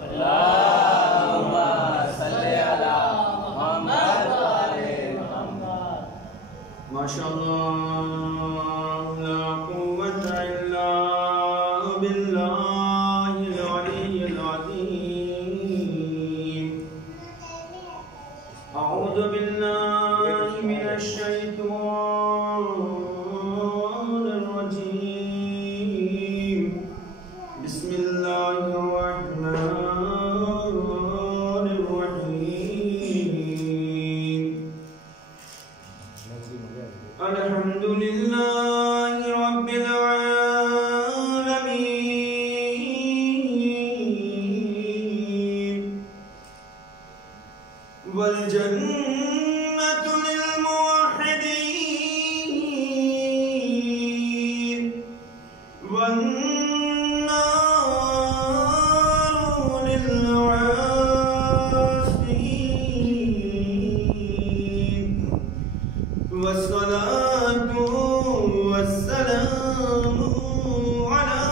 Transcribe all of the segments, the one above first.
اللهم صل على محمد وآل محمد. ما شاء الله لا قوة إلا بالله العلي العظيم. أعوذ بالله من الشيطان الرجيم. بسم الله الرحمن الرحيم. الحمد لله رب العالمين. والجنة للموحدين والنار للعاصين. والصلاة والسلام على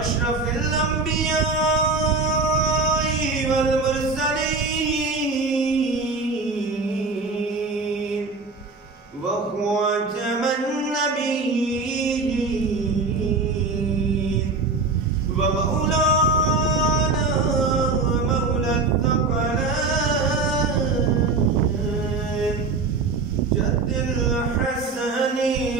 أشرف الأنبياء والمرسلين وخاتم النبيين ومولانا مولى الثقلين جد الحسن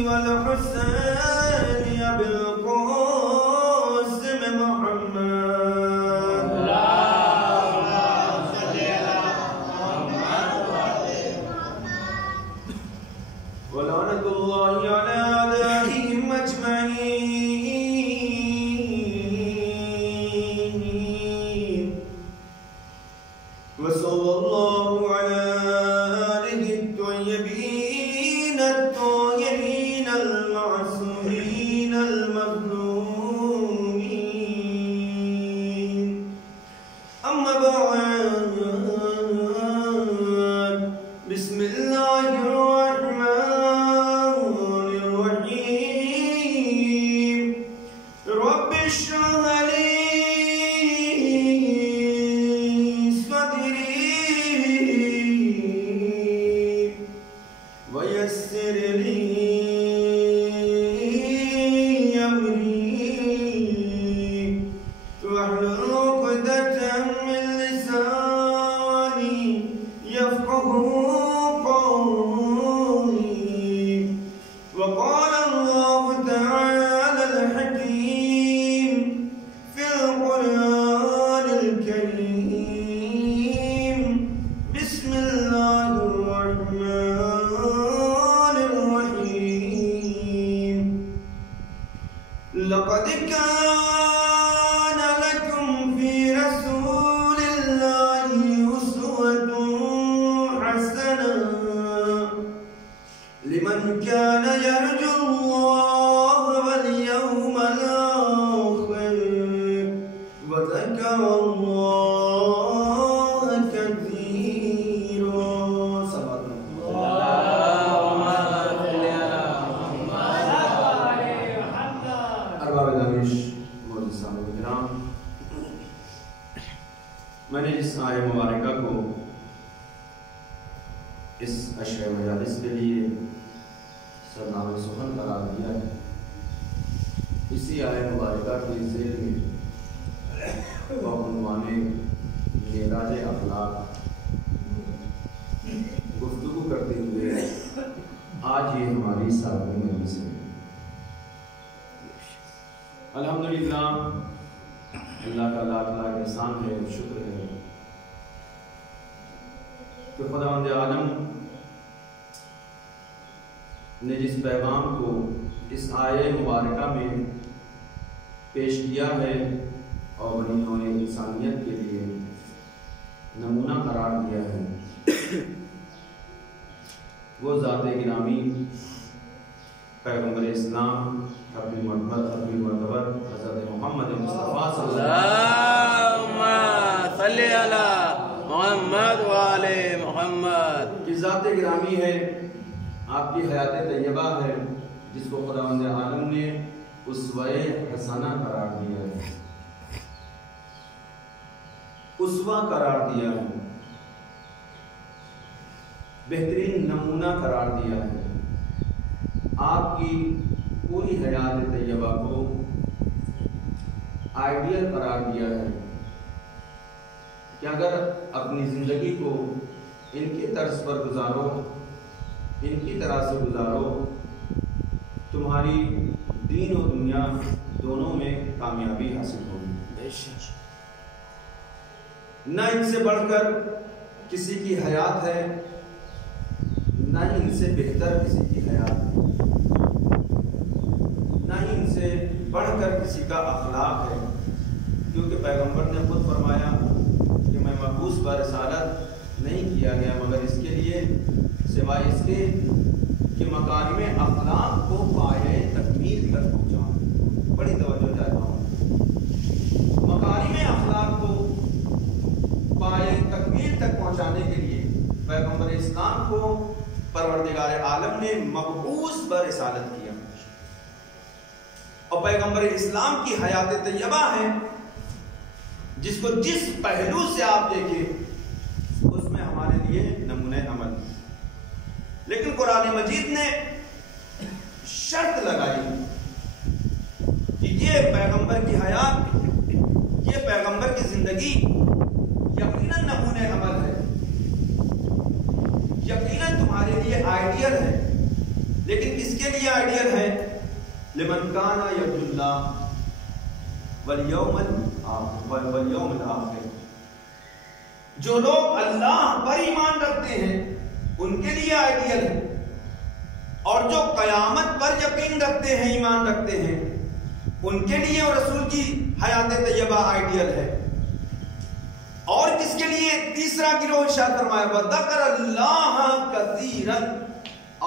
والحسين أبي القاسم محمد. اللهم صل على محمد وآل محمد. ولعنة الله على أعدائهم أجمعين. وصلى الله على آله الطيبين الطاهرين المعصومين المظلومين. أما بعد، بسم الله الرحمن الرحيم. رب اشرح لي صدري ويسر لي أمري واحلل عقدة من لساني يفقه قولي. وقال الله تعالى الحكيم في القرآن الكريم. بسم الله الرحمن الرحيم. لقد كان لكم في رسول الله أسوة حسنة لمن كان يرجو الله واليوم الآخر وذكر الله كثيرا. صلى اللهم صل على محمد وآل محمد. ارباب دانش معزز سامعین کرام، میں نے اس آیہ مبارکہ کو اس عشر مجالس کے لیے سرنامہ سخن قرار دیا ہے. اسی آیہ مبارکہ کے ذیل میں بعنوان معراج اخلاق گفتگو کرتے ہوئے آج یہ ہماری 7ویں مجلس ہے. الحمدللہ اللہ کا لاکھ لاکھ احسان ہے، شکر ہے کہ خداوند عالم نے جس پیغام کو اس آیہ مبارکہ میں پیش کیا ہے اور بنی نوع انسانیت کے لیے نمونہ قرار دیا ہے، وہ ذات گرامی پیغمبر اسلام اپنی مرتبہ حضرت محمد مصطفیٰ صلی اللہم صلی علی محمد وآل محمد کی ذات گرامی ہے، آپ کی حیات طیبہ ہے، جس کو خداوند عالم نے اسوہ حسنہ قرار دیا ہے، اسوہ قرار دیا ہے، بہترین نمونہ قرار دیا ہے، آپ کی پوری حیات طیبہ کو آئیڈیل قرار دیا ہے کہ اگر اپنی زندگی کو ان کی طرز پر گزارو، ان کی طرح سے گزارو، تمہاری دین و دنیا دونوں میں کامیابی حاصل ہوگی۔ نہ ان سے بڑھ کر کسی کی حیات ہے، نہ ہی ان سے بہتر کسی کی حیات ہے، نہ ہی ان سے بڑھ کر کسی کا اخلاق ہے، کیونکہ پیغمبر نے خود فرمایا کہ میں مبعوث برسالت نہیں کیا گیا مگر اس کے لیے سوائے اس کے کہ مکارم اخلاق کو پایۂ تکمیل تک پہنچاؤں۔ بڑی توجہ چاہتا ہوں، مکارم اخلاق کو پایۂ تکمیل تک پہنچانے کے لیے پیغمبر اسلام کو پروردگار عالم نے مبعوث برسالت کیا، اور پیغمبر اسلام کی حیات طیبہ ہے جس کو جس پہلو سے آپ دیکھیں اس میں ہمارے لیے نمونہ عمل، لیکن قرآن مجید نے شرط لگائی کہ یہ پیغمبر کی حیات، یہ پیغمبر کی زندگی یقیناً نمونہ عمل ہے، یقیناً تمہارے لیے آئیڈیل ہے، لیکن کس کے لیے آئیڈیل ہے؟ لمن کان یرجو اللہ والیوم الآخر، جو لوگ اللہ پر ایمان رکھتے ہیں ان کے لیے آئیڈیل ہے، اور جو قیامت پر یقین رکھتے ہیں، ایمان رکھتے ہیں، ان کے لیے اور رسول کی حیات طیبہ آئیڈیل ہے۔ اور کس کے لیے؟ تیسرا گروہ ارشاد فرمایا وَذَكَرَ اللَّهَ كَثِيرًا،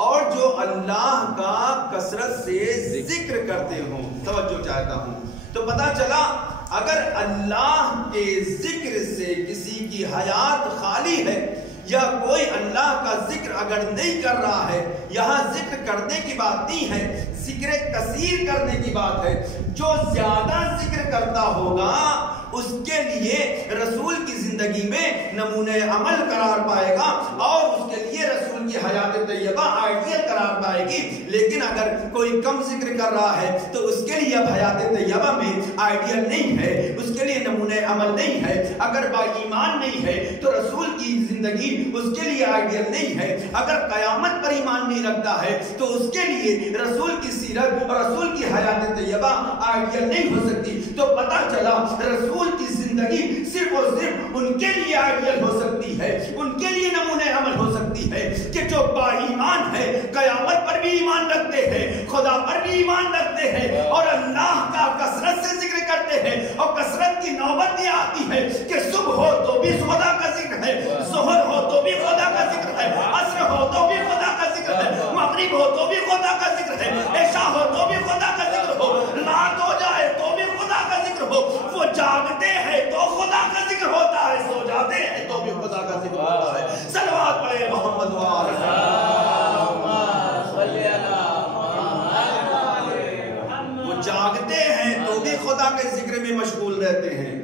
اور جو اللہ کا کثرت سے ذکر کرتے ہوں۔ توجہ چاہتا ہوں، تو پتا چلا اگر اللہ کے ذکر سے کسی کی حیات خالی ہے، یا کوئی اللہ کا ذکر اگر نہیں کر رہا ہے، یہاں ذکر کرنے کی بات نہیں ہے، ذکر کثیر کرنے کی بات ہے، جو زیادہ ذکر کرتا ہوگا اس کے لیے رسول کی زندگی میں نمونہ عمل قرار پائے گا، اور اس کے لیے رسول کی حیات طیبہ آئیڈیل قرار پائے گی۔ لیکن اگر کوئی کم ذکر کر رہا ہے تو اس کے لیے اب حیات طیبہ میں آئیڈیل نہیں ہے، اس کے لیے نمونہ عمل نہیں ہے۔ اگر با ایمان نہیں ہے تو رسول کی زندگی اس کے لیے آئیڈیل نہیں ہے۔ اگر قیامت پر ایمان نہیں رکھتا ہے تو اس کے لیے رسول کی سیرت اور رسول کی حیات طیبہ آئیڈیل نہیں ہو سکتی۔ تو پتہ چلا رسول کی زندگی صرف اور صرف ان کے لیے آئیڈیل ہو سکتی ہے، ان کے لیے نمونہ عمل ہو سکتی ہے کہ جو با ایمان ہے، قیامت پر بھی ایمان رکھتے ہیں، خدا پر بھی ایمان رکھتے ہیں، اور اللہ کا کثرت سے ذکر کرتے ہیں، اور کثرت کی نوبت یہ آتی ہے کہ صبح ہو تو بھی خدا کا ذکر ہے، ظہر ہو تو بھی خدا کا ذکر ہے، عصر ہو تو بھی خدا کا ذکر ہے، مغرب ہو تو بھی خدا کا ذکر ہے، عشاء ہو تو بھی خدا کا ذکر ہو، رات ہو جائے تو بھی خدا کا ذکر ہو۔ وہ جاگتے ہیں تو خدا کا ذکر ہوتا ہے، سو جاتے ہیں تو بھی خدا کا ذکر ہوتا ہے۔ صلوات پڑھے محمد وآلہ وہ جاگتے ہیں تو بھی خدا کے ذکر میں مشغول رہتے ہیں،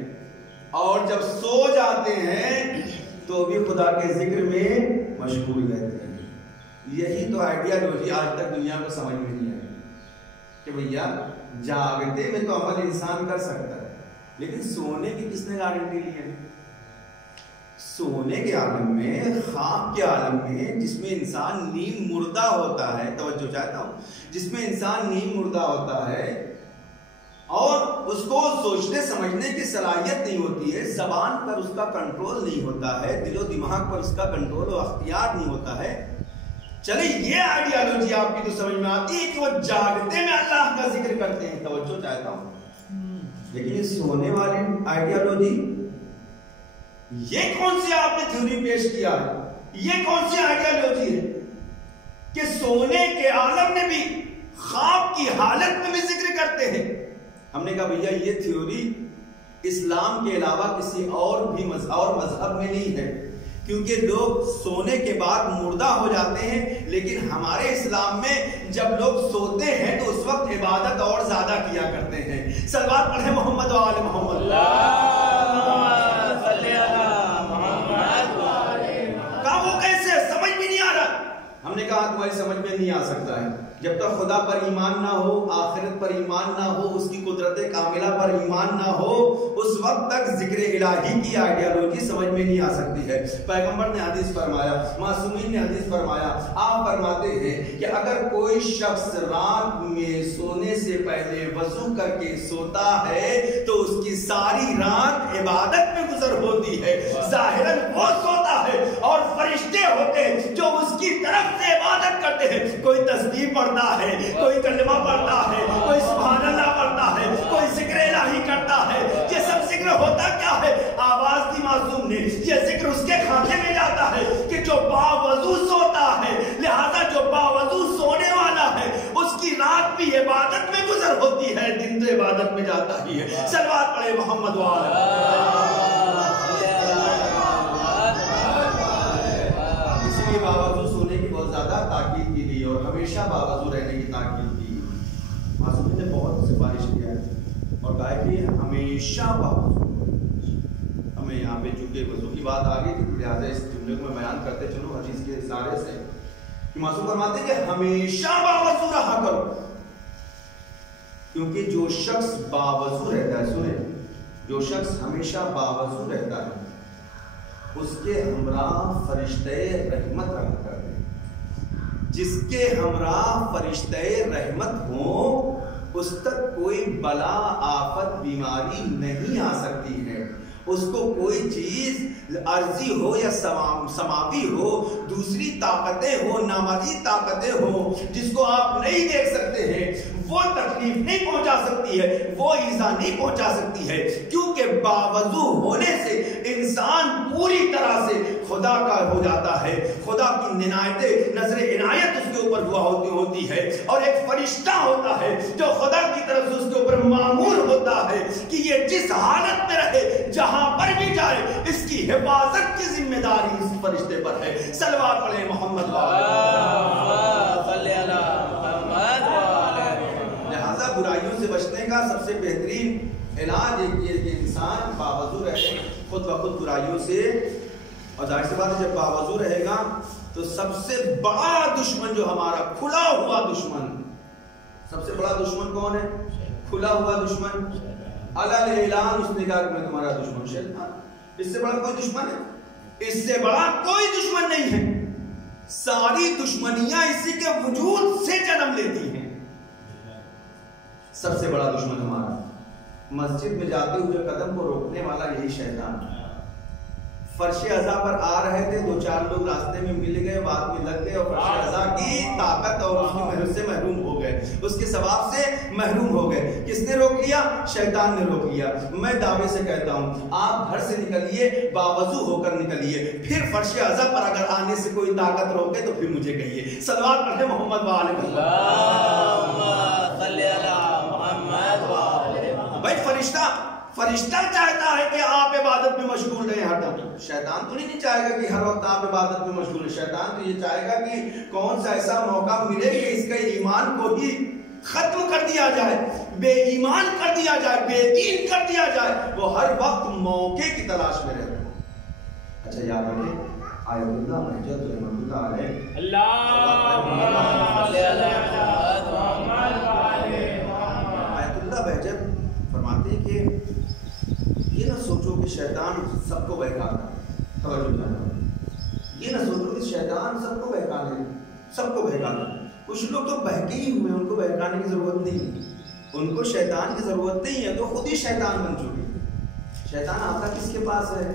اور جب سو جاتے ہیں تو بھی خدا کے ذکر میں مشغول رہتے ہیں۔ یہی تو آئیڈیالوجی آج تک دنیا کو سمجھ میں نہیں آئی کہ بھیا جاگتے میں تو عمل انسان کر سکتا ہے، لیکن سونے کی کس نے گارنٹی لی ہے؟ سونے کے عالم میں، خواب کے عالم میں، جس میں انسان نیم مردہ ہوتا ہے، توجہ چاہتا ہوں، جس میں انسان نیم مردہ ہوتا ہے اور اس کو سوچنے سمجھنے کی صلاحیت نہیں ہوتی ہے، زبان پر اس کا کنٹرول نہیں ہوتا ہے، دل و دماغ پر اس کا کنٹرول و اختیار نہیں ہوتا ہے۔ چلے یہ آئیڈیالوجی آپ کی تو سمجھ میں آتی ہے کہ وہ جاگتے میں اللہ کا ذکر کرتے ہیں، توجہ چاہتا ہوں، لیکن یہ سونے والی آئیڈیالوجی، یہ کون سی آپ نے تھیوری پیش کیا ہے؟ یہ کون سی آئیڈیالوجی ہے کہ سونے کے عالم میں بھی، خواب کی حالت میں بھی ذکر کرتے ہیں؟ ہم نے کہا بھیا یہ تھیوری اسلام کے علاوہ کسی اور مذہب میں نہیں ہے، کیونکہ لوگ سونے کے بعد مردہ ہو جاتے ہیں، لیکن ہمارے اسلام میں جب لوگ سوتے ہیں تو اس وقت عبادت اور زیادہ کیا کرتے ہیں۔ صلوات پڑھیں محمد و آل محمد۔ کہا وہ کیسے؟ سمجھ میں نہیں آ رہا۔ ہم نے کہا تمہاری سمجھ میں نہیں آ سکتا ہے جب تک خدا پر ایمان نہ ہو، آخرت پر ایمان نہ ہو، اس کی قدرت کاملہ پر ایمان نہ ہو، اس وقت تک ذکر الہی کی آئیڈیالوجی سمجھ میں نہیں آ سکتی ہے۔ پیغمبر نے حدیث فرمایا، معصومین نے حدیث فرمایا، آپ فرماتے ہیں کہ اگر کوئی شخص رات میں سونے سے پہلے وضو کر کے سوتا ہے تو اس کی ساری رات عبادت میں گزر ہوتی ہے۔ ظاہراً وہ سوتا ہے اور فرشتے ہوتے ہیں جو اس کی طرف سے عبادت کرتے ہیں۔ کوئی تسبیح پڑھتا ہے، کوئی کلمہ پڑھتا ہے، کوئی سبحان اللہ پڑھتا ہے، کوئی ذکر الہی کرتا ہے۔ یہ سب ذکر ہوتا کیا ہے؟ آواز دی معصوم نے، یہ ذکر اس کے کھاتے میں جاتا ہے کہ جو باوضو سوتا ہے، لہذا جو باوضو سونے والا ہے اس کی رات بھی عبادت میں گزر ہوتی ہے، دن تو عبادت میں جاتا ہی ہے۔ صلوات پڑھے محمد اس لیے باوضو سونے کی بہت زیادہ تاکید کی گئی اور ہمیشہ باوضو رہنے کی تاکید کی۔ معصومین نے بہت سفارش کیا ہے اور کہا کہ ہمیشہ باوضو۔ ہمیں یہاں پہ چونکہ وضو کی بات آ گئی تھی، لہٰذا اس جملے کو میں بیان کرتے چلوں حدیث کے اشارے سے کہ معصوم فرماتے ہیں کہ ہمیشہ باوضو رہا کرو، کیونکہ جو شخص باوضو رہتا ہے، سنیں، جو شخص ہمیشہ باوضو رہتا ہے اس کے ہمراہ فرشتے رحمت رہا کرتے ہیں۔ جس کے ہمراہ فرشتے رحمت ہوں اس تک کوئی بلا آفت بیماری نہیں آ سکتی ہے، اس کو کوئی چیز عرضی ہو یا سماوی ہو، دوسری طاقتیں ہو، نامرئی طاقتیں ہو جس کو آپ نہیں دیکھ سکتے ہیں، وہ تکلیف نہیں پہنچا سکتی ہے، وہ ایذا نہیں پہنچا سکتی ہے، کیونکہ باوضو ہونے سے انسان پوری طرح سے خدا کا ہو جاتا ہے، خدا کی نظر عنایت اس کے اوپر ہوا ہوتی ہے، اور ایک فرشتہ ہوتا ہے جو خدا کی طرف سے اس کے اوپر مامور ہوتا ہے کہ یہ جس حالت میں رہے، جہاں پر بھی جائے، اس کی حفاظت کی ذمہ داری اس فرشتے پر ہے۔ صلوات پڑھیں محمد برائیوں سے بچنے کا سب سے بہترین علاج یہ کہ انسان باوضو رہے خود بخود برائیوں سے، اور ظاہر سی بات ہے جب باوضو رہے گا تو سب سے بڑا دشمن جو ہمارا کھلا ہوا دشمن، سب سے بڑا دشمن کون ہے؟ کھلا ہوا دشمن، علل اعلان اس نے کہا کہ میں تمہارا دشمن شیطان۔ اس سے بڑا کوئی دشمن ہے؟ اس سے بڑا کوئی دشمن نہیں ہے۔ ساری دشمنیاں اسی کے وجود سے جنم لیتی ہیں۔ سب سے بڑا دشمن ہمارا مسجد میں جاتے ہوئے قدم کو روکنے والا یہی شیطان۔ فرش عزا پر آ رہے تھے، دو چار لوگ راستے میں مل گئے، بات میں لگ گئے اور فرش عزا کی طاقت اور اس کی محنت سے محروم ہو گئے، اس کے ثواب سے محروم ہو گئے۔ کس نے روک لیا؟ شیطان نے روک لیا۔ میں دعوے سے کہتا ہوں آپ گھر سے نکلیے، باوضو ہو کر نکلیے، پھر فرش عزا پر اگر آنے سے کوئی طاقت روکے تو پھر مجھے کہیے۔ صلوات پڑھیں محمد وآل محمد۔ بھائی فرشتہ چاہتا ہے کہ آپ عبادت میں مشغول رہیں ہر دم۔ شیطان تو نہیں چاہے گا کہ ہر وقت آپ عبادت میں مشغول ہیں۔ شیطان تو یہ چاہے گا کہ کون سا ایسا موقع ملے کہ اس کے ایمان کو ہی ختم کر دیا جائے، بے ایمان کر دیا جائے، بے دین کر دیا جائے۔ وہ ہر وقت موقع کی تلاش میں رہتا ہے۔ اچھا یاد رکھیں آیت اللہ بہجت رحمۃ اللہ علیہ، آیت اللہ بہجت فرماتے ہیں کہ یہ نہ سوچو کہ شیطان سب کو بہکاتا ہے، توجہ جانا، یہ نہ سوچو کہ شیطان سب کو بہکاتا ہے۔ کچھ لوگ تو بہکے ہی ہوئے، ان کو بہکانے کی ضرورت نہیں ہے، ان کو شیطان کی ضرورت نہیں ہے، تو خود ہی شیطان بن چکے۔ شیطان آتا کس کے پاس ہے؟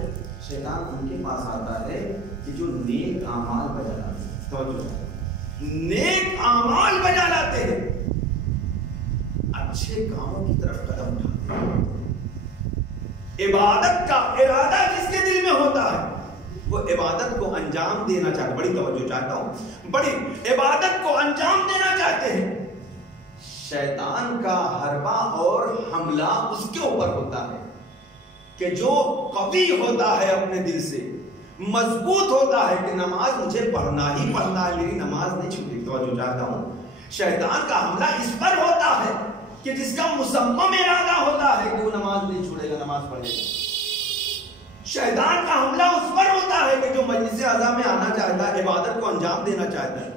شیطان ان کے پاس آتا ہے کہ جو نیک اعمال بجا لاتے ہیں، توجہ، نیک اعمال بجا لاتے ہیں، اچھے کاموں کی طرف قدم اٹھاتے ہیں۔ عبادت کا ارادہ جس کے دل میں ہوتا ہے وہ عبادت کو انجام دینا چاہتا ہے، بڑی توجہ چاہتا ہوں، بڑی عبادت کو انجام دینا چاہتے ہیں۔ شیطان کا حربہ اور حملہ اس کے اوپر ہوتا ہے کہ جو قوی ہوتا ہے اپنے دل سے، مضبوط ہوتا ہے کہ نماز مجھے پڑھنا ہی پڑھنا ہے، میری نماز نہیں چھوٹی۔ توجہ چاہتا ہوں، شیطان کا حملہ اس پر ہوتا ہے کہ جس کا مصمم ارادہ ہوتا ہے کہ وہ نماز نہیں چھوڑے گا، نماز پڑھے گا۔ شیطان کا حملہ اس پر ہوتا ہے کہ جو مجلس اعظم میں آنا چاہتا ہے، عبادت کو انجام دینا چاہتا ہے،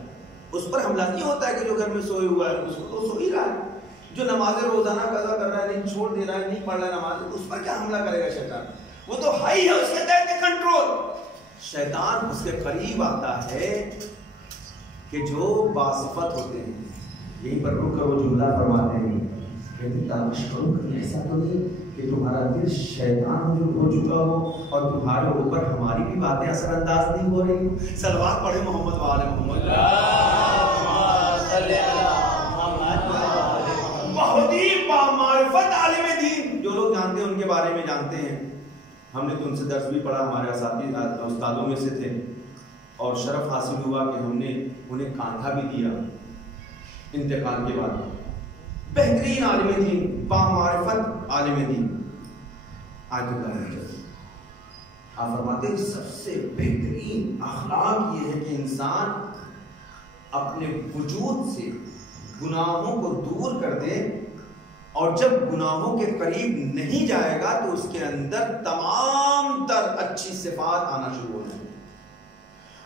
اس پر حملہ نہیں ہوتا ہے کہ جو گھر میں سوئے ہوا ہے اس کو تو سو ہی رہا ہے، جو نماز روزانہ قضا کر رہا ہے، نہیں چھوڑ دے رہا ہے، نہیں پڑھ رہا ہے نماز، اس پر کیا حملہ کرے گا شیطان؟ وہ تو ہائی ہے، اس کے تحت کنٹرول۔ شیطان اس کے قریب آتا ہے کہ جو باصفت ہوتے ہیں۔ یہیں پر رک کر وہ جملہ فرماتے ہیں، کہتے تلاش کرو کہ ایسا تو نہیں کہ تمہارا دل شیطان ہو چکا ہو اور تمہارے اوپر ہماری بھی باتیں اثر انداز نہیں ہو رہی۔ صلوات پڑھے محمد وآل محمد۔ بہت ہی بامعرفت عالم دین، جو لوگ جانتے ہیں ان کے بارے میں جانتے ہیں، ہم نے تو ان سے درس بھی پڑھا، ہمارے اساتذہ استادوں میں سے تھے، اور شرف حاصل ہوا کہ ہم نے انہیں کاندھا بھی دیا انتقال کے بعد۔ بہترین عالم دین، بامعرفت عالم دین، آیت اللہ حضرت آپ فرماتے ہیں سب سے بہترین اخلاق یہ ہے کہ انسان اپنے وجود سے گناہوں کو دور کر دے، اور جب گناہوں کے قریب نہیں جائے گا تو اس کے اندر تمام تر اچھی صفات آنا شروع ہو جائیں گے،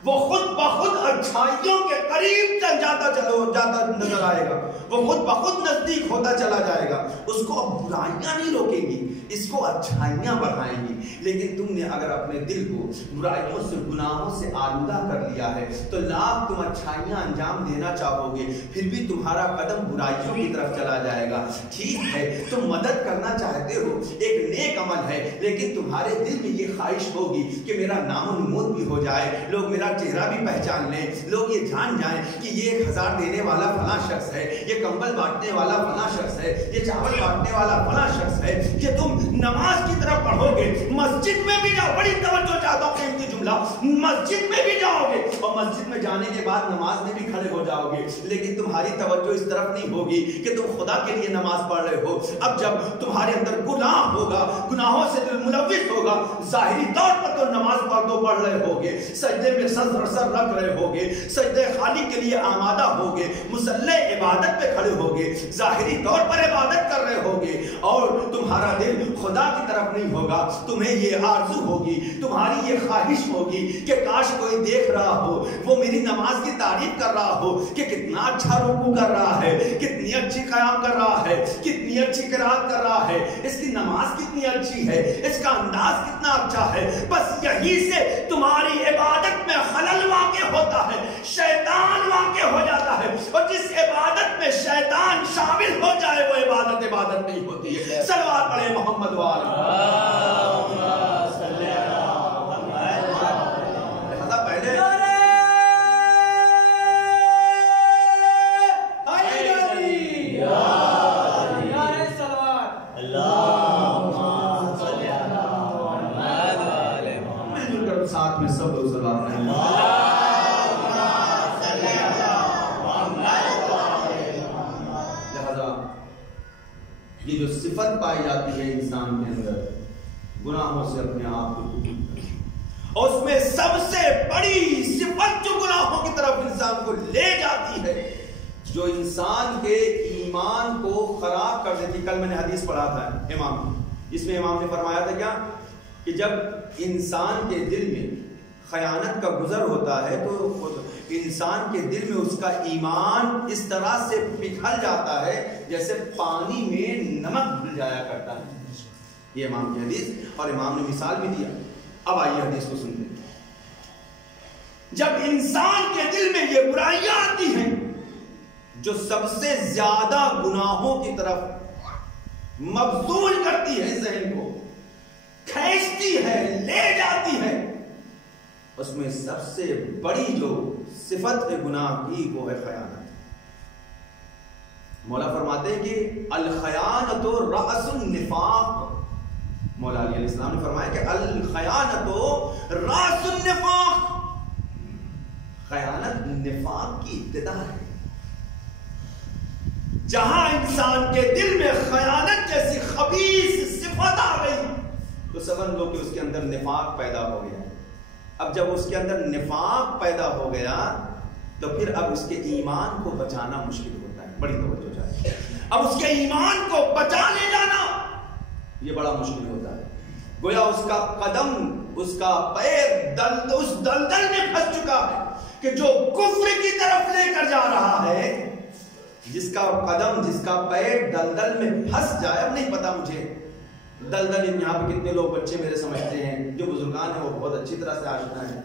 وہ خود بخود اچھائیوں کے قریب جاتا نظر آئے گا، وہ خود بخود نزدیک ہوتا چلا جائے گا، اس کو اب برائیاں نہیں روکیں گی، اس کو اچھائیاں بڑھائیں گی۔ لیکن تم نے اگر اپنے دل کو برائیوں سے گناہوں سے آلودہ کر لیا ہے تو لاکھ تم اچھائیاں انجام دینا چاہو گے، پھر بھی تمہارا قدم برائیوں کی طرف چلا جائے گا۔ ٹھیک ہے تم مدد کرنا چاہتے ہو، ایک نیک عمل ہے، لیکن تمہارے دل میں یہ خواہش ہوگی کہ میرا نام و نمود بھی ہو جائے، لوگ میرا چہرہ بھی پہچان لیں، لوگ یہ جان جائیں کہ یہ 1000 دینے والا فلاں شخص ہے، یہ کمبل بانٹنے والا فلاں شخص ہے، یہ چاول بانٹنے والا فلاں شخص ہے۔ کہ تم نماز کی طرف پڑھو گے، مسجد میں بھی جاؤ، بڑی توجہ چاہتا ہوں قیمتی جملہ، مسجد میں بھی جاؤ گے اور مسجد میں جانے کے بعد نماز میں بھی کھڑے ہو جاؤ گے، لیکن تمہاری توجہ اس طرف نہیں ہوگی کہ تم خدا کے لیے نماز پڑھ رہے ہو۔ اب جب تمہارے اندر گناہ ہوگا، گناہوں سے دل ملوث ہوگا، ظاہری طور پر تو نماز پڑھ رہے ہوگے، سجدے میں سر رکھ رہے ہوگے، سجدے خالق کے لیے آمادہ ہوگے، مصلی عبادت پہ کھڑے ہوگے، ظاہری طور پر عبادت کر رہے ہوگے، اور تمہارا دل خدا کی طرف نہیں ہوگا۔ تمہیں یہ آرزو ہوگی، تمہاری یہ خواہش ہوگی کہ کاش کوئی دیکھ رہا ہو، وہ میری نماز کی تعریف کر رہا ہو کہ کتنا اچھا رکوع کر رہا ہے، کتنی اچھی قیام کر رہا ہے، کتنی اچھی قرات کر رہا ہے، اس کی نماز کتنی اچھی ہے، اس کا انداز کتنا اچھا ہے۔ بس یہی سے تمہاری عبادت میں خلل واقع ہوتا ہے، شیطان واقع ہو جاتا ہے، اور جس عبادت میں شیطان شامل ہو جائے وہ عبادت نہیں ہوتی ہے۔ صلوات پڑھے محمد وآلہ۔ لہذا پہلے ساتھ میں سب لوگ صلوات پڑھیں۔ لہذا یہ جو صفت پائی جاتی ہے انسان کے اندر، گناہوں سے اپنے آپ کو دور، اور اس میں سب سے بڑی صفت جو گناہوں کی طرف انسان کو لے جاتی ہے، جو انسان کے ایمان کو خراب کر دیتی۔ کل میں نے حدیث پڑھا تھا امام، جس میں امام نے فرمایا تھا کیا کہ جب انسان کے دل میں خیانت کا گزر ہوتا ہے تو انسان کے دل میں اس کا ایمان اس طرح سے پگھل جاتا ہے جیسے پانی میں نمک گھل جایا کرتا ہے۔ یہ امام کی حدیث، اور امام نے مثال بھی دیا۔ اب آئیے حدیث کو سنتے ہیں۔ جب انسان کے دل میں یہ برائیاں آتی ہیں جو سب سے زیادہ گناہوں کی طرف مبذول کرتی ہے، ذہن کو کھینچتی ہے، لے جاتی ہے، اس میں سب سے بڑی جو صفت ہے گناہ کی وہ ہے خیانت۔ مولا فرماتے ہیں کہ الخیانت رأس النفاق، مولا علیہ السلام نے فرمایا کہ الخیانت رأس النفاق، خیانت نفاق کی ابتدا ہے۔ جہاں انسان کے دل میں خیانت جیسی خبیث صفت آ گئی تو سمجھ لو کہ اس کے اندر نفاق پیدا ہو گیا۔ اب جب اس کے اندر نفاق پیدا ہو گیا تو پھر اب اس کے ایمان کو بچانا مشکل ہوتا ہے. بڑی توجہ چاہیے. اب اس کے ایمان کو بچا لے جانا یہ بڑا مشکل ہوتا ہے. گویا اس کا قدم، اس کا پیر اس دلدل میں پھنس چکا ہے کہ جو کفر کی طرف لے کر جا رہا ہے. جس کا قدم، جس کا پیر دلدل میں پھنس جائے. اب نہیں پتا مجھے دلدل یہاں پہ کتنے لوگ بچے میرے سمجھتے ہیں، جو بزرگان ہیں وہ بہت اچھی طرح سے آشنا ہے.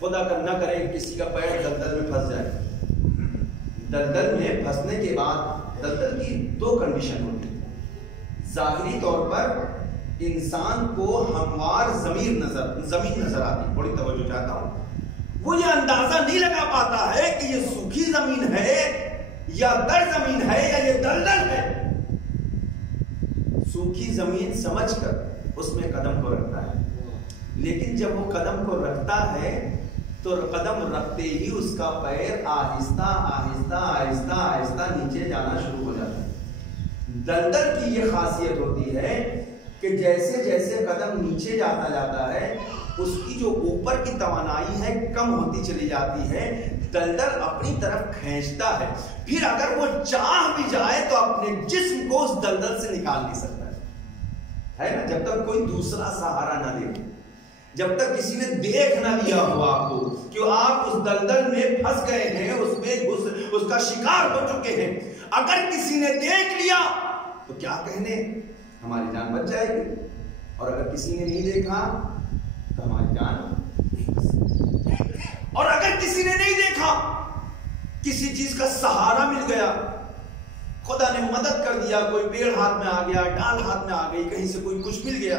خدا نہ کرے کسی کا پیر دلدل میں پھنس جائے. دلدل میں پھنسنے کے بعد دلدل کی دو کنڈیشن ہوتی ہے. ظاہری طور پر انسان کو ہموار زمین نظر آتی. بڑی توجہ چاہتا ہوں. وہ یہ اندازہ نہیں لگا پاتا ہے کہ یہ سوکھی زمین ہے یا در زمین ہے یا یہ دلدل ہے. سوکھی زمین سمجھ کر اس میں قدم کو رکھتا ہے، لیکن جب وہ قدم کو رکھتا ہے تو قدم رکھتے ہی اس کا پیر آہستہ آہستہ آہستہ آہستہ نیچے جانا شروع ہو جاتا ہے. دلدل کی یہ خاصیت ہوتی ہے کہ جیسے جیسے قدم نیچے جاتا جاتا ہے اس کی جو اوپر کی توانائی ہے کم ہوتی چلی جاتی ہے. دلدل اپنی طرف کھینچتا ہے. پھر اگر وہ چاہ بھی جائے تو اپنے جسم کو اس دلدل سے نکال نہیں سکتا ہے نا. جب تک کوئی دوسرا سہارا نہ دے، جب تک کسی نے دیکھ نہ لیا ہو آپ کو کہ آپ اس دلدل میں پھنس گئے ہیں، اس میں اس کا شکار ہو چکے ہیں. اگر کسی نے دیکھ لیا تو کیا کہنے، ہماری جان بچ جائے گی. اور اگر کسی نے نہیں دیکھا تو ہماری جان نہیں بچ سکتی. اور اگر کسی نے نہیں دیکھا، کسی چیز کا سہارا مل گیا، خدا نے مدد کر دیا، کوئی پیڑ ہاتھ میں آ گیا، ڈال ہاتھ میں آ گئی، کہیں سے کوئی کچھ مل گیا،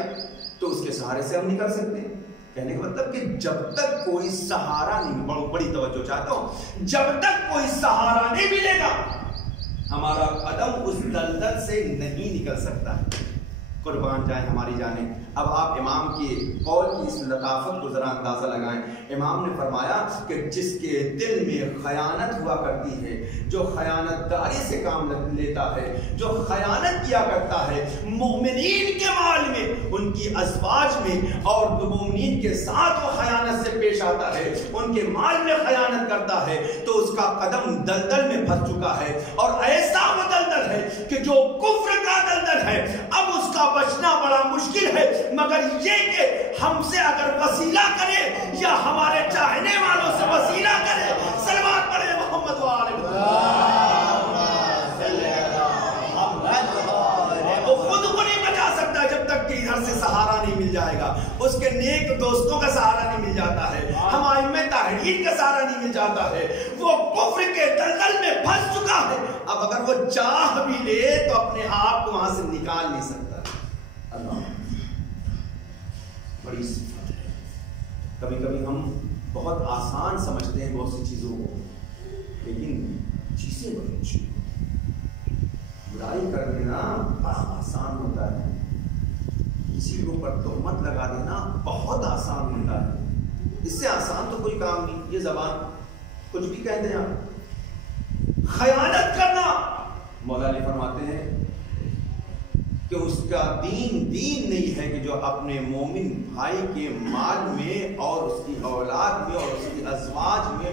تو اس کے سہارے سے ہم نکل سکتے ہیں. کہنے کا مطلب کہ جب تک کوئی سہارا نہیں، بڑی توجہ چاہتا ہوں، جب تک کوئی سہارا نہیں ملے گا ہمارا قدم اس دلدل سے نہیں نکل سکتا. قربان جائیں ہماری جانیں. اب آپ امام کی قول کی اس لطافت کو ذرا اندازہ لگائیں. امام نے فرمایا کہ جس کے دل میں خیانت ہوا کرتی ہے، جو خیانت داری سے کام لیتا ہے، جو خیانت کیا کرتا ہے مومنین کے مال میں، ان کی ازواج میں، اور مومنین کے ساتھ وہ خیانت سے پیش آتا ہے، ان کے مال میں خیانت کرتا ہے، تو اس کا قدم دلدل میں پھنس چکا ہے. اور ایسا وہ دلدل ہے کہ جو کفر کا دلدل ہے، اب اس کا بچنا بڑا مشکل ہے. مگر یہ کہ ہم سے اگر وسیلہ کرے یا ہمارے چاہنے والوں سے وسیلہ کرے، صلوات پڑھے محمد وآلہ وہ خود کو نہیں بچا سکتا جب تک کہ ادھر سے سہارا نہیں مل جائے گا. اس کے نیک دوستوں کا سہارا نہیں مل جاتا ہے، ہم ائمہ تحریر کا سہارا نہیں مل جاتا ہے. وہ کفر کے دلدل میں پھنس چکا ہے. اب اگر وہ چاہ بھی لے تو اپنے آپ کو وہاں سے نکال نہیں سکتا. بڑی صفت ہے. کبھی کبھی ہم بہت آسان سمجھتے ہیں بہت سی چیزوں کو، لیکن چیزیں بڑی مشکل ہوتی ہیں. برائی کر دینا بڑا آسان ہوتا ہے، کسی کے اوپر تہمت لگا دینا بہت آسان ہوتا ہے. اس سے آسان تو کوئی کام نہیں. یہ زبان کچھ بھی کہتے ہیں آپ. خیانت کرنا، مولا علی فرماتے ہیں کہ اس کا دین نہیں ہے کہ جو اپنے مومن بھائی کے مال میں اور اس کی اولاد میں اور اس کی ازواج میں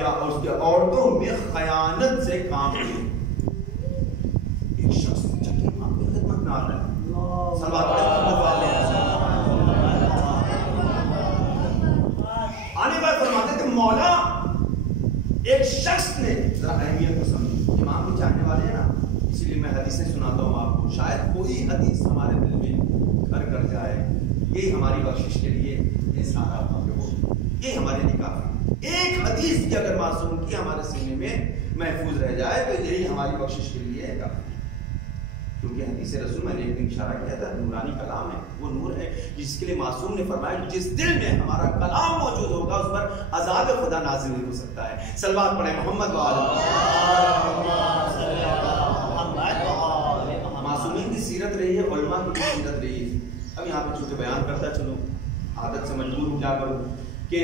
یا اس کے عورتوں میں خیانت سے کام لے. ایک شخص جب آپ کی خدمت میں آ رہا ہے، صلوات آنے بعد فرماتے تھے مولا ایک شخص نے، ذرا اہمیت کو سمجھیں، امام بھی چاہنے والے ہیں نا، اسی لیے میں حدیثیں سناتا ہوں آپ کو. شاید کوئی حدیث ہمارے دل میں گھر کر جائے، یہی ہماری بخشش کے لیے یہ سارا ہو، یہ ہمارے لیے کافی. ایک حدیث کی اگر معصوم کی ہمارے سینے میں محفوظ رہ جائے تو یہی ہماری بخشش کے لیے کافی. کیونکہ حدیث رسول میں نے ایک دن اشارہ کیا تھا، نورانی کلام ہے، وہ نور ہے جس کے لیے معصوم نے فرمایا جس دل میں ہمارا کلام موجود ہوگا اس پر عذاب خدا نازل نہیں ہو سکتا ہے. صلوات پڑھیں محمد معصومین کی سیرت رہی ہے، علماء کی سیرت رہی ہے. اب یہاں پہ چھوٹے بیان کرتا چلو، عادت سے مجبور ہوں کیا کروں کہ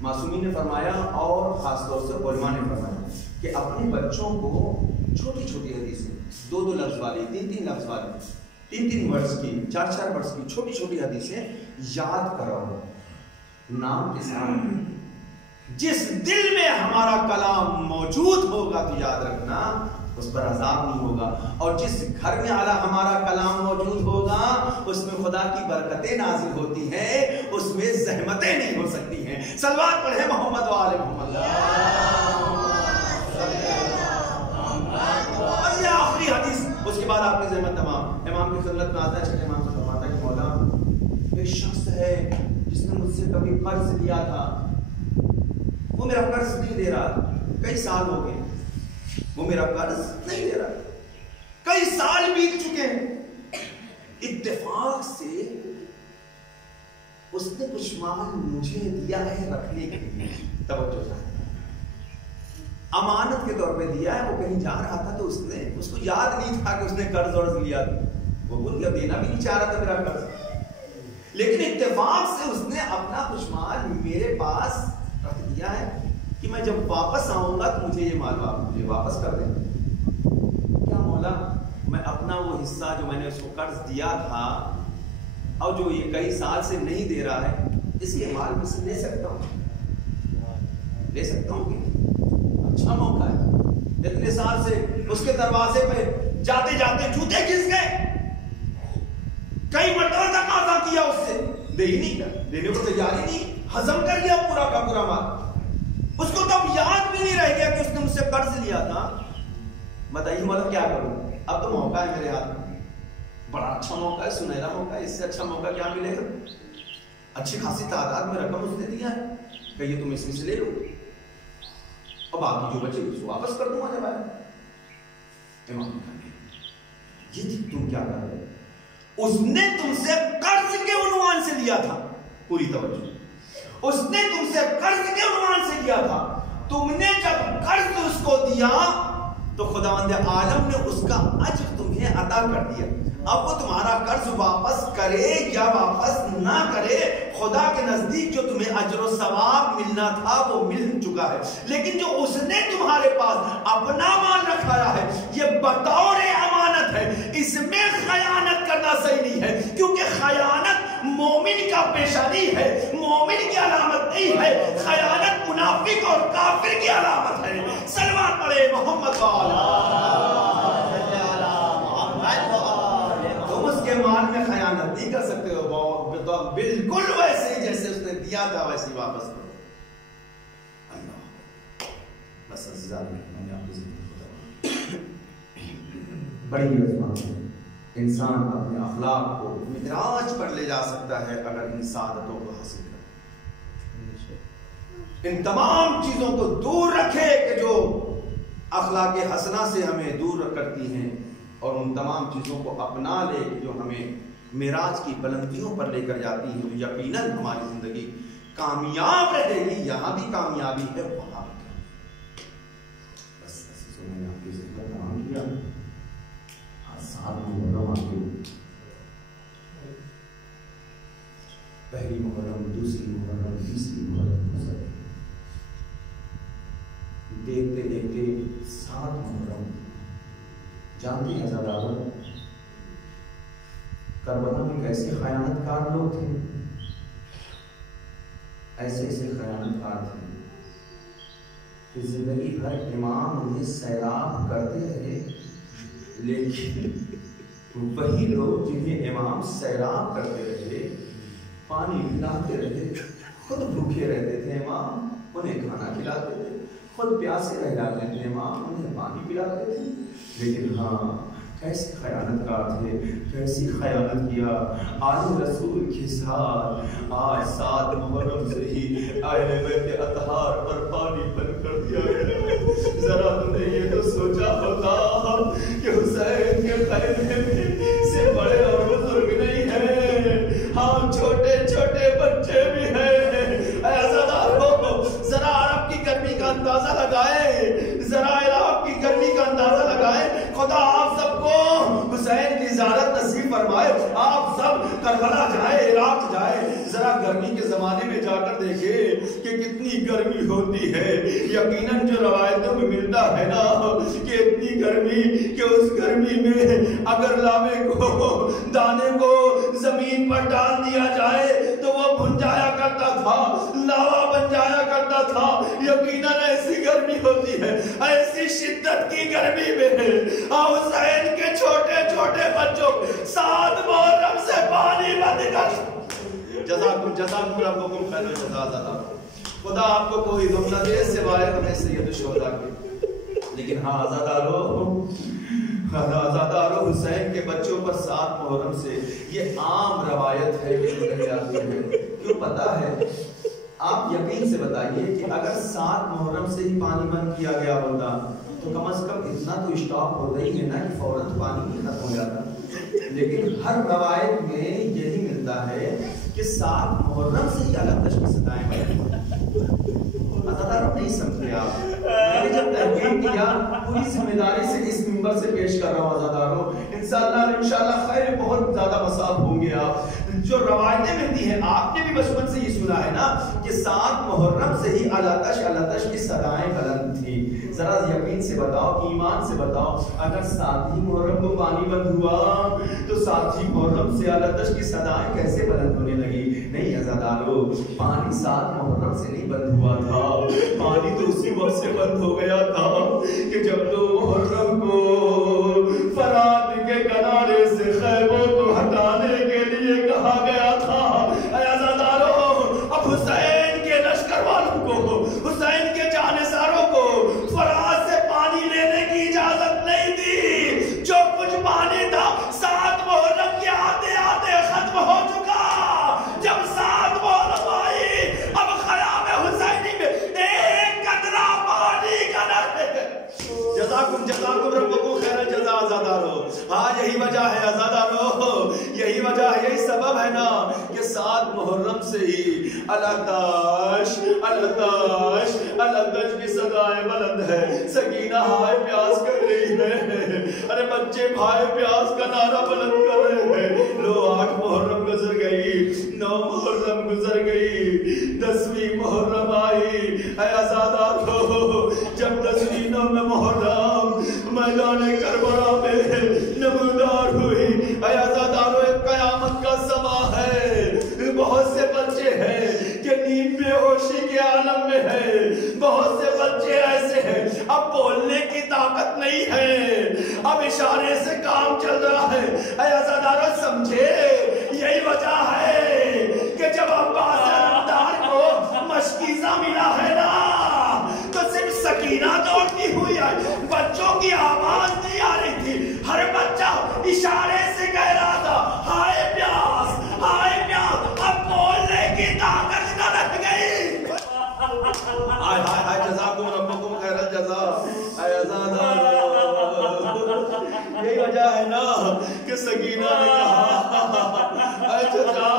معصومین نے فرمایا اور خاص طور سے علماء نے فرمایا کہ اپنے بچوں کو چھوٹی چھوٹی حدیثیں، 2 لفظ والی، 3 لفظ والی، 3 ورڈز کی، 4 ورڈز کی چھوٹی چھوٹی حدیثیں یاد کراؤ. نام کے ساتھ جس دل میں ہمارا کلام موجود ہوگا تو یاد رکھنا اس پر عذاب نہیں ہوگا، اور جس گھر میں ہمارا کلام موجود ہوگا اس میں خدا کی برکتیں نازل ہوتی ہیں، اس میں زحمتیں نہیں ہو سکتی ہیں۔ صلوات پڑھیں محمد و آل محمد۔ اور یہ آخری حدیث، اس کے بعد آپ کی زحمت تمام۔ امام کی خدمت میں آتا ہے، چھٹے امام سے فرماتا ہے کہ مولا ایک شخص ہے جس نے مجھ سے کبھی قرض لیا تھا، وہ میرا قرض نہیں دے رہا، کئی سال ہو گئے وہ میرا قرض نہیں دے رہا، کئی سال بیت چکے ہیں۔ اتفاق سے اس نے کچھ مال مجھے دیا ہے رکھنے کے لیے، توجہ سے امانت کے طور پہ دیا ہے۔ وہ کہیں جا رہا تھا تو اس کو یاد نہیں تھا کہ اس نے قرض ورض لیا تھا، وہ بھول گیا، دینا بھی نہیں چاہ رہا تھا میرا قرض، لیکن اتفاق سے اس نے اپنا کچھ مال میرے پاس رکھ دیا ہے کہ میں جب واپس آؤں گا تو مجھے یہ مال مجھے واپس کر دیں۔ کیا مولا میں اپنا وہ حصہ جو میں نے اس کو قرض دیا تھا اور جو یہ کئی سال سے نہیں دے رہا ہے، اس کے مال میں سے لے سکتا ہوں؟ لے سکتا ہوں کہ اچھا موقع ہے، اتنے سال سے اس کے دروازے پہ جاتے جاتے جوتے گھس گئے، کئی مرتبہ تقاضا کیا اس سے، دے ہی نہیں کیا، دینے کو تیار ہی نہیں، ہضم کر لیا پورا کا پورا مال، اس کو تب یاد بھی نہیں رہ گیا کہ اس نے مجھ سے قرض لیا تھا۔ بتائیے مولا کیا کروں؟ اب تو موقع ہے میرے ہاتھ میں، بڑا اچھا موقع ہے، سنہرا موقع ہے، اس سے اچھا موقع کیا ملے گا؟ اچھی خاصی تعداد میں رقم اس نے دیا ہے کہ یہ تم اس میں سے لے لو اور باقی جو بچے اس کو واپس کر دوں گا جب آئے۔ امام یہ تم کیا کر رہے؟ اس نے تم سے قرض کے عنوان سے لیا تھا، پوری توجہ، اس نے تم سے قرض کے عنوان سے لیا تھا، تم نے جب قرض اس کو دیا تو خداوند عالم نے اس کا اجر تمہیں عطا کر دیا۔ اب وہ تمہارا قرض واپس کرے یا واپس نہ کرے، خدا کے نزدیک جو تمہیں اجر و ثواب ملنا تھا وہ مل چکا ہے، لیکن جو اس نے تمہارے پاس اپنا مال رکھایا ہے یہ بطور امانت ہے، اس میں خیانت کرنا صحیح نہیں ہے، کیونکہ خیانت مومن کا پیشہ نہیں ہے، مومن کی علامت نہیں ہے، خیانت منافق اور کافر کی علامت ہے۔ صلوات پڑھے محمد کے مال میں خیانت نہیں کر سکتے ہو، بالکل ویسے ہی جیسے اس نے دیا تھا ویسے واپس کرو۔ اللہ بس میں آپ کو بڑی عظمت ہے، انسان اپنے اخلاق کو معراج پر لے جا سکتا ہے اگر ان سعادتوں کو حاصل کرے، ان تمام چیزوں کو دور رکھے کہ جو اخلاق حسنہ سے ہمیں دور کرتی ہیں، اور ان تمام چیزوں کو اپنا لے جو ہمیں معراج کی بلندیوں پر لے کر جاتی ہیں، تو یقیناً ہماری زندگی کامیاب رہے گی، یہاں بھی کامیابی ہے وہاں بھی۔ بس میں نے آپ کی ذکر تمام کیا، ساتھ محرم آگے، پہلی محرم، دوسری محرم، تیسری محرم گزر، دیکھتے دیکھتے 7 محرم۔ جانتے ہیں زرابر کربلا میں کیسے خیانت کار لوگ تھے، ایسے ایسے خیانت کار تھے کہ زندگی ہر امام انہیں سیراب کرتے رہے، لیکن وہی لوگ جنہیں امام سیراب کرتے رہے، پانی پلاتے رہے، خود بھوکے رہتے تھے امام انہیں کھانا کھلاتے تھے، خود پیاسے رہ جاتے تھے امام انہیں پانی پلاتے تھے، لیکن ہاں کیسے خیانت کار تھے، کیسی خیانت کیا آل رسول کے ساتھ۔ آج 7 محرم سے ہی اہل بیت اطہار پر پانی بند کر دیا گیا۔ ذرا تم نے یہ تو سوچا ہوتا کہ حسین کے خیمے میں سے بڑے اور بزرگ نہیں ہیں، ہم چھوٹے چھوٹے بچے بھی ہیں۔ ذرا عرب کی گرمی کا اندازہ لگائے، ذرا عراق کی گرمی کا اندازہ لگائے۔ خدا آپ سب کو حسین کی زیارت نصیب فرمائے، آپ سب کربلا جائے، عراق جائے، ذرا گرمی کے زمانے میں جا کر دیکھے کہ کتنی گرمی ہوتی ہے۔ یقیناً جو روایتوں میں ملتا ہے نا کہ اتنی گرمی کہ اس گرمی میں اگر لاوے کو، دانے کو زمین پر ڈال دیا جائے تو وہ بھن جایا کرتا تھا، لاوا بن جایا کرتا تھا۔ یقیناً ایسی گرمی ہوتی ہے، ایسی شدت کی گرمی میں حسین کے چھوٹے چھوٹے بچوں 7 محرم سے پانی بند کر۔ جزاکم ربکم خیر الجزا۔ خدا آپ کو کوئی غم نہ دے سوائے ہمیں سید الشہداء کے۔ لیکن ہاں آزادارو حسین کے بچوں پر 7 محرم سے یہ عام روایت ہے کہ کہی جاتی ہے۔ کیوں پتا ہے؟ آپ یقین سے بتائیے کہ اگر 7 محرم سے ہی پانی بند کیا گیا ہوتا تو کم از کم اتنا تو اسٹاک ہوتا ہی ہے نا کہ فوراً پانی ہی ختم ہو جاتا۔ لیکن ہر روایت میں یہی ملتا ہے کہ 7 محرم سے ہی الگ تشخیص صدائیں بنیں۔ عزاداروں نہیں سمجھے آپ، میں نے جب تحقیق کیا پوری ذمہ داری سے اس منبر سے پیش کر رہا ہوں عزاداروں، انشاءاللہ خیر بہت زیادہ مساف ہوں گے آپ۔ جو روایتیں ملتی ہیں آپ نے بھی بچپن سے یہ سنا ہے نا کہ 7 محرم سے ہی الاتش کی صدائیں بلند تھی۔ ذرا یقین سے بتاؤ، ایمان سے بتاؤ، اگر 7 ہی محرم کو پانی بند ہوا تو 7 ہی محرم سے الاتش کی صدائیں کیسے بلند ہونے لگی؟ نہیں عزادارو، پانی 7 محرم سے نہیں بند ہوا تھا، پانی تو اسی وقت سے بند ہو گیا تھا کہ جب 2 محرم کو فرات کے کنارے سے خیموں کو ہٹانے کے لیے کہا گیا تھا۔ اے عزادارو، اب حسین کے لشکر والوں کو، حسین کے جانثاروں کو فرات سے پانی لینے کی اجازت نہیں دی۔ جو کچھ پانی تھا 7 محرم کے آتے آتے ختم ہو چکا۔ جب 7 محرم آئی اب خیام حسینی میں ایک قطرہ پانی کا نہ رہے۔ جزاکم ربکم خیر الجزا عزادارو۔ ہاں یہی وجہ ہے عزادارو، یہی وجہ ہے، یہی سبب ہے نا کہ 7 محرم سے ہی الاتش کی صدائیں بلند ہے۔ سکینہ ہائے پیاس کر رہی ہے، ارے بچے بھائی پیاس کا نعرہ بلند کر رہے ہیں۔ لو 8 محرم گزر گئی، 9 محرم گزر گئی، 10ویں محرم آئی۔ اے عزادارو، جب 10ویں محرم میدان کربلا میں نمودار ہوئی، اے عزادارو ایک قیامت کا سما ہے۔ بہت سے بچے ہیں کہ نیند بے ہوشی کے عالم میں ہے، بہت سے بچے ایسے ہیں اب بولنے کی طاقت نہیں ہے، اب اشارے سے کام چل رہا ہے۔ اے عزادارو سمجھے، یہی وجہ ہے کہ جب عباس علمدار کو مشکیزہ ملا ہے نا تو صرف سکینہ دوڑتی ہوئی آئی، بچوں کی آواز نہیں آ رہی تھی، ہر بچہ اشارے سے کہہ رہا تھا ہائے پیاس، اب بولنے کی طاقت نہ رہ گئی۔ ہائے جزاکم ربکم خیر الجزا۔ اے عزادارو، یہی وجہ ہے نا کہ سکینہ نے کہا اے چچا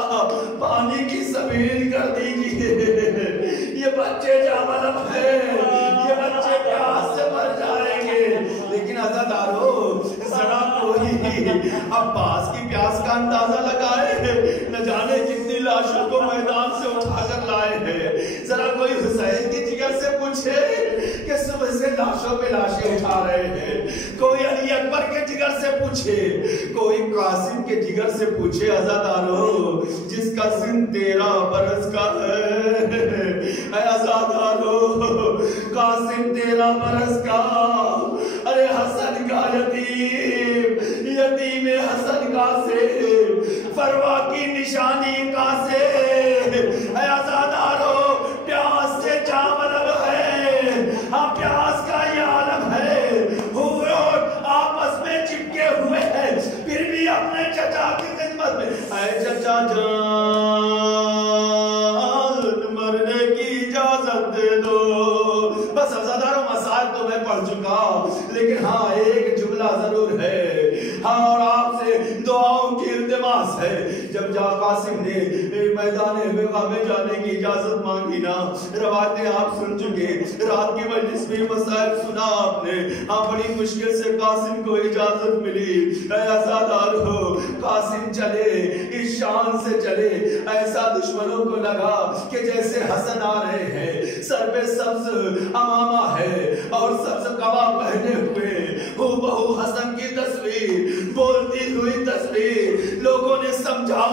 پانی کی سبیل کر دیجئے، یہ بچے جاملم ہیں، یہ بچے پیاس سے مر جائیں گے۔ لیکن عزادارو ذرا کوئی عباس کی پیاس کا اندازہ لگائے، نہ جانے کتنی لاشوں کو میدان سے اٹھا کر لائے ہیں۔ ذرا کوئی حسین کی جگر سے پوچھے کہ صبح سے لاشوں پہ لاشیں اٹھا رہے ہیں، کوئی علی اکبر کے جگر سے پوچھے، کوئی قاسم کے جگر سے پوچھے عزادارو جس کا سن 13 برس کا ہے۔ اے عزادارو قاسم 13 برس کا، ارے حسن کا یتیم حسن کا سے فروا کی نشانی کا سے۔ اے عزادارو پیاس سے جاملم ہے، ہاں پیاس کا یہ عالم ہے، ہوئے اور آپس میں چپکے ہوئے ہیں، پھر بھی اپنے چچا کی خدمت میں اے چچا جان مرنے کی اجازت دے دو۔ بس عزادارو مسائل تو میں پڑھ چکا، لیکن ہاں ایک جملہ ضرور ہے، ہاں اور آپ سے دعاؤں کی التماس ہے۔ جب قاسم نے میدان وقا میں جانے کی اجازت مانگی نا، روایتیں آپ سن چکے، رات کی مجلس میں مسائل سنا آپ نے، ہاں بڑی مشکل سے قاسم کو اجازت ملی۔ اے عزادارو قاسم چلے، اس شان سے چلے، ایسا دشمنوں کو لگا کہ جیسے حسن آ رہے ہیں، سر پہ سبز امامہ ہے اور سبز قبا پہنے ہوئے، ہو بہو حسن کی تصویر، بولتی ہوئی تصویر۔ لوگوں نے سمجھا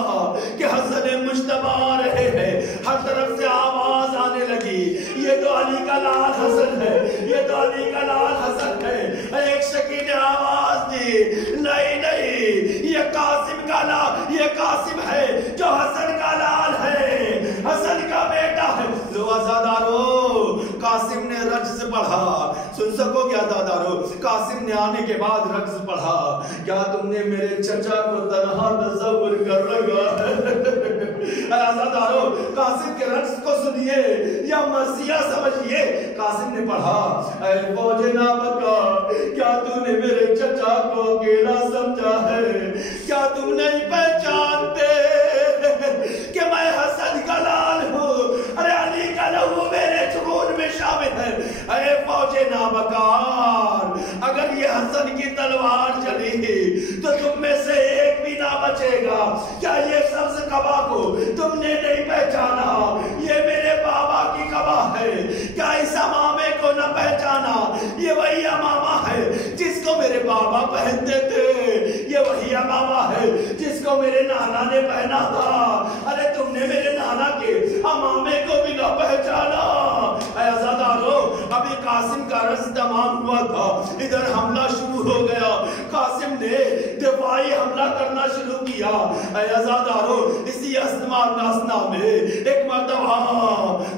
کہ حسن مجتبی آ رہے ہیں، ہر طرف سے آواز آنے لگی، یہ تو علی کا لال حسن ہے، یہ تو علی کا لال حسن ہے۔ ایک شکی نے آواز دی، نہیں نہیں، یہ قاسم کا لال، یہ قاسم ہے جو حسن کا لال ہے، حسن کا بیٹا ہے۔ لو عزادارو، قاسم نے رجز پڑھا، سن سکو کیا عزادارو، قاسم نے آنے کے بعد رجز پڑھا، کیا تم نے میرے چچا کو تنہا تصور کر رکھا ہے؟ عزادارو، قاسم کے رجز کو سنیے یا مرثیہ سمجھیے، قاسم نے پڑھا، اے فوج نابکا، کیا تم نے میرے چچا کو اکیلا سمجھا ہے؟ کیا تم نہیں پہچانتے کہ میں حسن کا لال ہوں؟ ارے علی کا لہو میرے خون میں شامل ہے۔ اے فوج نابکار، اگر یہ حسن کی تلوار چلی تو تم میں سے ایک بھی نہ بچے گا۔ کیا یہ سبز قبا کو تم نے نہیں پہچانا؟ یہ میرے بابا کی قبا ہے۔ کیا اس امامے کو نہ پہچانا؟ یہ وہی امامہ ہے جس کو میرے بابا پہنتے تھے، یہ وہی امامہ ہے جس کو میرے نانا نے پہنا تھا۔ ارے تم نے میرے نانا کے امامے کو بھی نہ پہچانا۔ اے عزادارو، ابھی قاسم کا رجز تمام ہوا تھا، ادھر حملہ شروع ہو گیا، قاسم نے دفاعی حملہ کرنا شروع کیا۔ اے عزادارو، اسی اسنا میں ایک مرتبہ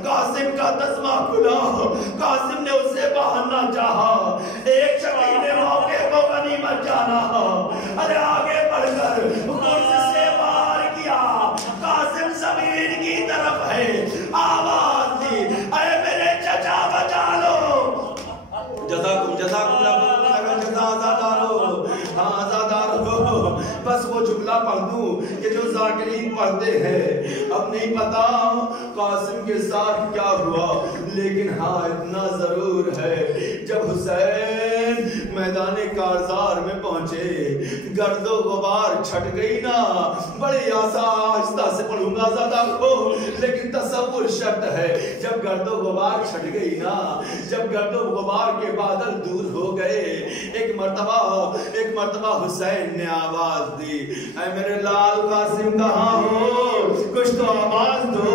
قاسم کا تسمہ کھلا، قاسم نے اسے بہانا چاہا، ایک شکی نے موقع کو غنیمت جانا، ارے آگے بڑھ کر قرص سے وار کیا، قاسم زمین کی طرف ہے، آواز دی، اے میرے چچا بچا لو۔ جزاکم اللہ جزا عزادارو، ہاں عزادارو، بس وہ جملہ پڑھ دوں کہ جو ذاکرین پڑھتے ہیں۔ اب نہیں پتا قاسم کے ساتھ کیا ہوا، لیکن ہاں اتنا ضرور ہے، جب حسین میدان کارزار میں پہنچے، گرد و غبار چھٹ گئی نا، بڑے آہستہ سے پڑھوں گا عزادارو، لیکن تصور شرط ہے، جب گرد و غبار چھٹ گئی نا، جب گرد و غبار کے بادل دور ہو گئے، ایک مرتبہ حسین نے آواز دی، اے میرے لال قاسم کہاں ہو؟ کچھ تو آواز دو،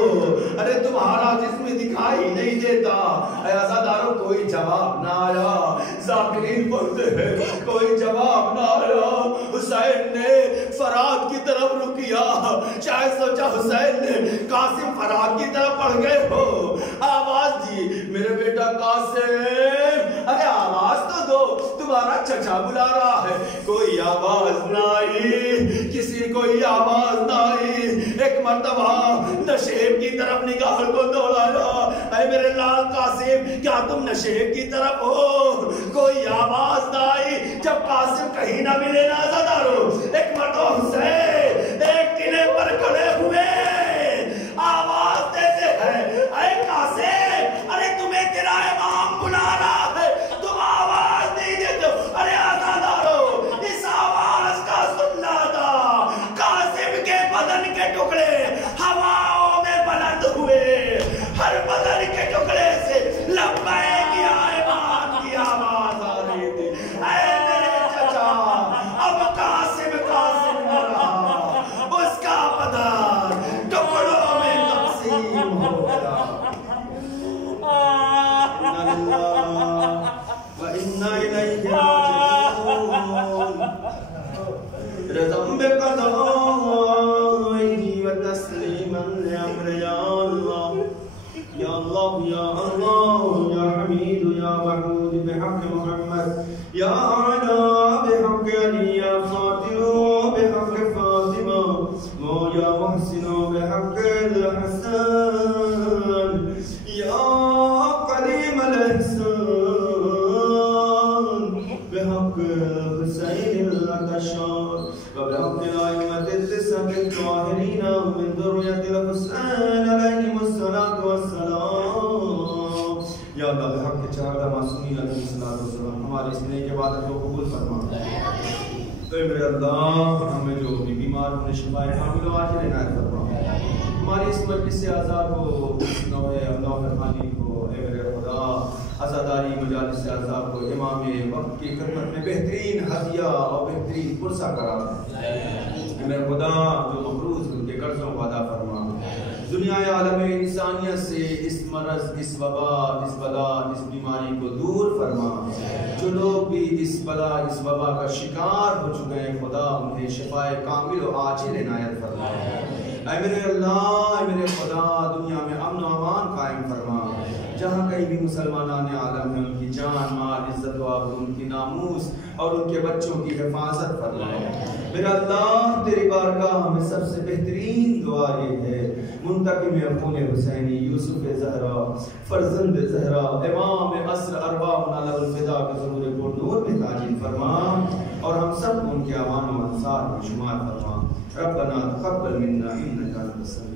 ارے تمہارا جسم دکھائی نہیں دیتا۔ اے عزادارو، کوئی جواب نہ آیا، ذاکرین بولتے ہیں کوئی جواب نہ آیا۔ حسین نے فرات کی طرف رخ کیا، شاید سوچا حسین نے قاسم فرات کی طرف بڑھ گئے ہو، آواز دی، میرے بیٹا قاسم، ارے آواز تو دو، تمہارا چچا بلا رہا ہے۔ کوئی آواز نہ آئی، کسی کوئی آواز نہ آئی۔ ایک مرتبہ نشیب کی طرف نگاہ کو دوڑایا، اے میرے لال قاسم، کیا تم نشیب کی طرف ہو؟ کوئی آواز نہ آئی۔ جب قاسم کہیں نہ ملے نا عزادارو، ایک مرتبہ حسین ایک ٹیلے پر کھڑے ہوئے، آواز دیتے ہیں، اے قاسم، ارے تمہیں تیرا امام بلا رہا ہے، تم آواز نہیں دیتے ہو۔ ارے عزادارو، اس آواز کا سننا تھا، قاسم کے بدن کے ٹکڑے ہواؤں میں بلند ہوئے، ہر بدن کے ٹکڑے سے لبیک یا امام کی آواز آ رہی تھی۔ اے میرے چچا، اب قاسم نہ رہا، اس کا بدن ٹکڑوں میں تقسیم ہو گیا۔ وَإِنَّا إِلَيْهِ رَاجِعُونَ۔ رضم بقضائه وتسليما لأمر يا الله يا الله يا الله يا حميد يا وحود بحق محمد يا أعلى بحق علي يا فاطمة بحق فاطمة يا محسن بحق الحسن يا قديم الإحسان بحق حسين الأتشار وبحق الأئمة التسعة الطاهرين من ذرية الحسين عليهم الصلاة والسلام یا اللہ بحق چہردہ معصومین علیہ السلام ہماری اس نیک عبادت کو قبول فرما۔ اے میرے اللہ، ہمیں جو بھی بیمار ہونے شفائے کامل و عاجل عنایت فرما، ہماری اس مجلس سے آزاد ہو، نوح اللہ خانی کو، اے میرے خدا عزاداری مجالس سے آزاد کو امام وقت کی خدمت میں بہترین ہدیہ اور بہترین پرسہ قرار دے۔ اے میرے خدا جو مقروض ان کے قرضوں کو ادا فرما، دنیا یا عالم انسانیت سے اس مرض، اس وبا، اس بلا، اس بیماری کو دور فرما۔ جو لوگ بھی اس بلا، اس وبا کا شکار ہو چکے ہیں خدا انہیں شفائے کامل و عاجل عنایت فرما۔ اے میرے اللہ، اے میرے خدا، دنیا میں امن و امان قائم فرما۔ جہاں کہیں بھی مسلمانان عالم ہیں ان کی جان، مال، عزت و آبرو، ان کی ناموس اور ان کے بچوں کی حفاظت فرما۔ میرا اللہ، تیری بارگاہ میں سب سے بہترین دعا یہ ہے، منتقم خون حسینی یوسف زہرا فرزند زہرا امام عصر ارواحنا له الفدا کے ظہور پر نور میں تعجیل فرما اور ہم سب ان کے اعوان و انصار میں شمار فرما۔ ربنا تقبل منا انک انت السمیع